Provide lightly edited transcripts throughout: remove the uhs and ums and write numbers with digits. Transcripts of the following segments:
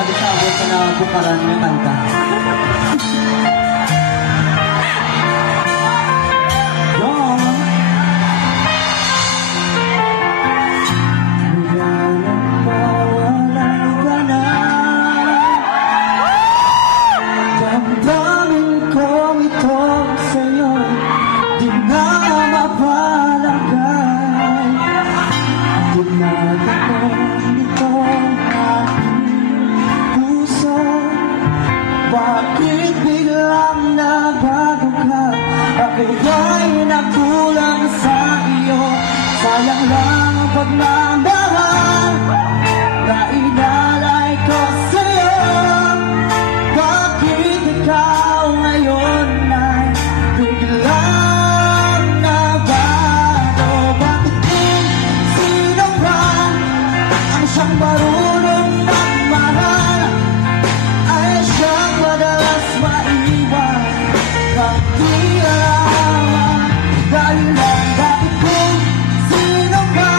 sabit-sabit sa nabukaran ng kanta. Bakit biglang nabago ka? Ako'y nagkulang sa iyo. Sayang lang ang pagmamahal na inalay ko sa'yo. Bakit ikaw ngayon ay biglang nabago? Bakit kung sino ba ang siyang marunong magmahal ay siyang madalas maiwan kang di alam dahilan? Bakit kung sino ba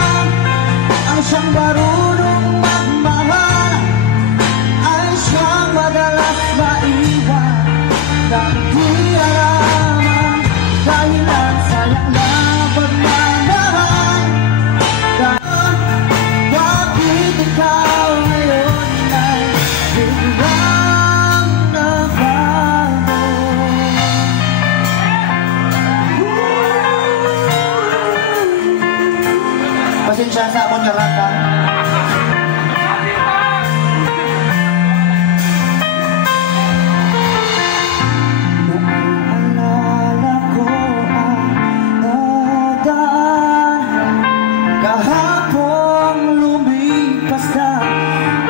ang siyang marunong magmahal ay siyang madalas maiwan kang di alam dahilan? Sayang lang pagmamahal. Bakit ikaw ngayon ay biglang nabago? Pasensya sa akong narata. Naaalala ko ang nadaan kahapong lumipas na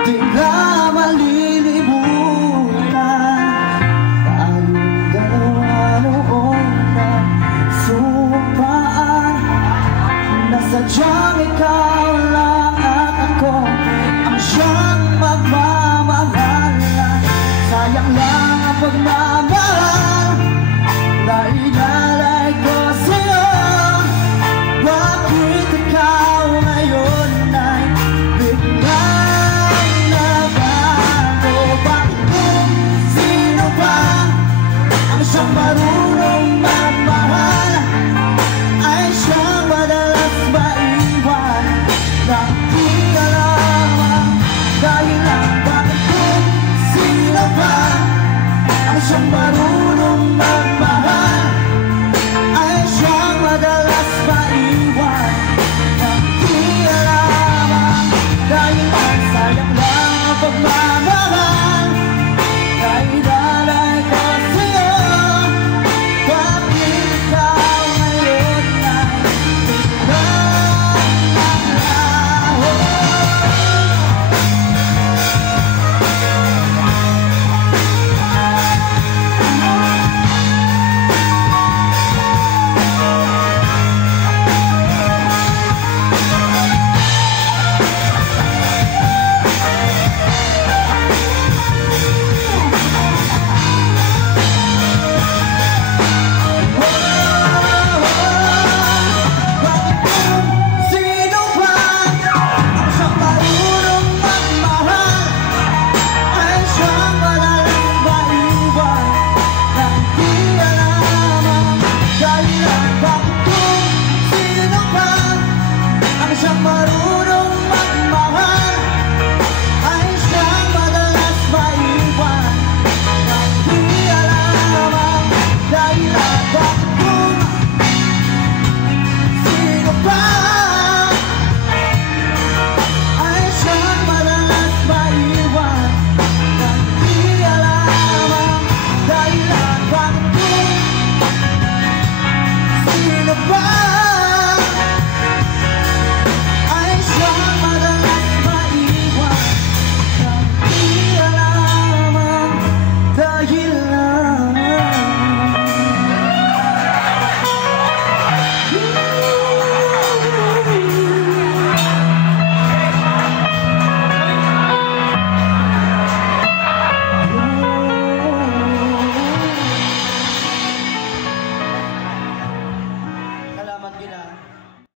di na malilimutan. Tayong dalawa noon na sumpaan na sadyang ikaw